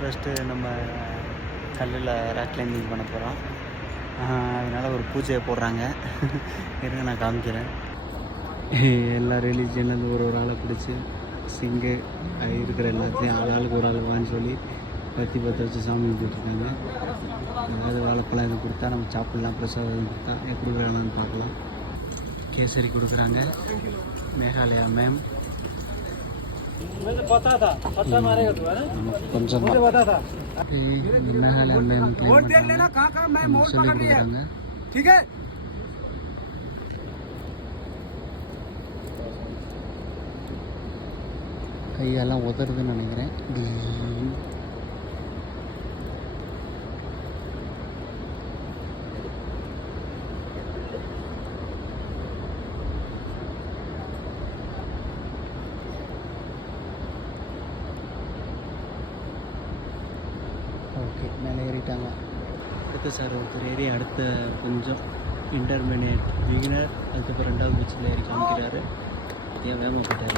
First நம்ம கல்லில் rock climbing பண்ண போகிறோம். அதனால் ஒரு பூஜையை போடுறாங்க. இருங்க நான் காமிக்கிறேன். எல்லா ரிலீஜன்லேருந்து ஒரு ஆளை பிடிச்சி சிங்கு இருக்கிற எல்லாத்தையும் ஆளுக்கு ஒரு ஆள் வான்னு சொல்லி பற்றி வச்சு சாமி கும்பிட்டுருக்காங்க. அதாவது வாழைப்பழம் எதுவும் கொடுத்தா நம்ம சாப்பிட்லாம், பிரசாதம் எதுவும் கொடுத்தா எப்படி வேணாம்னு பார்க்கலாம். கேசரி கொடுக்குறாங்க மேகாலயா மேம். கொஞ்சம் மேகாலயா மேம் சொல்லி கொடுக்குறாங்க. கையெல்லாம் உதறதுன்னு நினைக்கிறேன். ஓகே, மேலே ஏறிட்டாங்க. அடுத்த சார் ஒருத்தர் ஏறி அடுத்த கொஞ்சம் இன்டர்மீடியட் பிகினர், அதுக்கப்புறம் 2வது பட்சத்தில் ஏறி காமிக்கிறாரு. ஏன் வேகமாக போட்டார்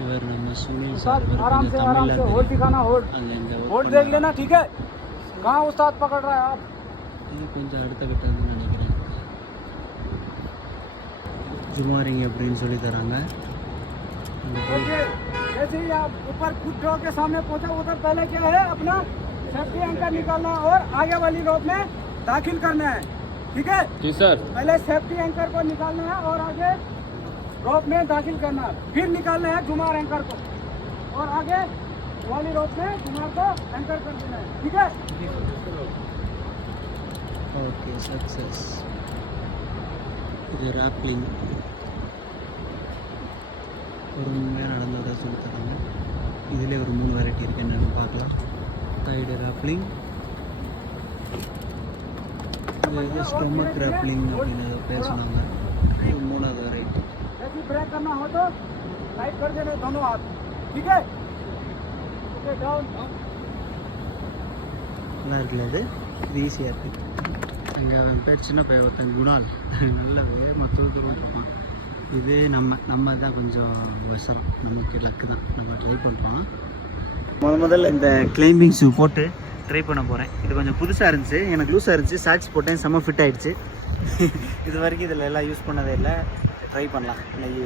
இவர்? நம்ம சுனில் சார். தமிழ்நாடு இது கொஞ்சம் அடுத்த கட்டம்னு நினைக்கிறேன். ஜுமாரிங் அப்படின்னு சொல்லி தராங்க. जैसे ही आप ऊपर फुट ड्रॉ के सामने पहुंचा उधर पहले क्या है अपना सेफ्टी एंकर निकालना और आगे वाली रोप में दाखिल करना है. ठीक है जी सर. पहले सेफ्टी एंकर को निकालना है और आगे रोप में दाखिल करना है. फिर निकालना है जुमार एंकर को और आगे वाली रोप में जुमार को एंकर कर देना है. ठीक है. Okay, success. இது ராப்லிங் பொறுமையாக நடந்ததாக சொல்லி தராங்க. இதிலே ஒரு 3 வெரைட்டி இருக்குது, என்னென்னு பார்க்கலாம். சைடு ராப்லிங், இது ஸ்டொமக் ராப்லிங் அப்படின்னு ஏதோ பேர் சொன்னாங்க. இது 3வது வெரைட்டி. நல்லா இருக்குல்ல? இது ஈஸியாக இருக்குது. அங்கே அவன் பேர் சின்ன பையன் ஒருத்தன் குணால், நல்ல வேகமாக தூக்கிட்டு இருப்பான். இது நம்ம தான் கொஞ்சம் வசரம், நமக்கு லக்கு தான். நம்ம ட்ரை பண்ணுறோம். முதல்ல இந்த கிளைம்பிங் ஷூ போட்டு ட்ரை பண்ண போகிறேன். இது கொஞ்சம் புதுசாக இருந்துச்சு, எனக்கு லூஸாக இருந்துச்சு. சாக்ஸ் போட்டேன், செம்ம ஃபிட் ஆகிடுச்சு. இது வரைக்கும் இதில் எல்லாம் யூஸ் பண்ணதே இல்லை. ட்ரை பண்ணலாம் இன்னைக்கு.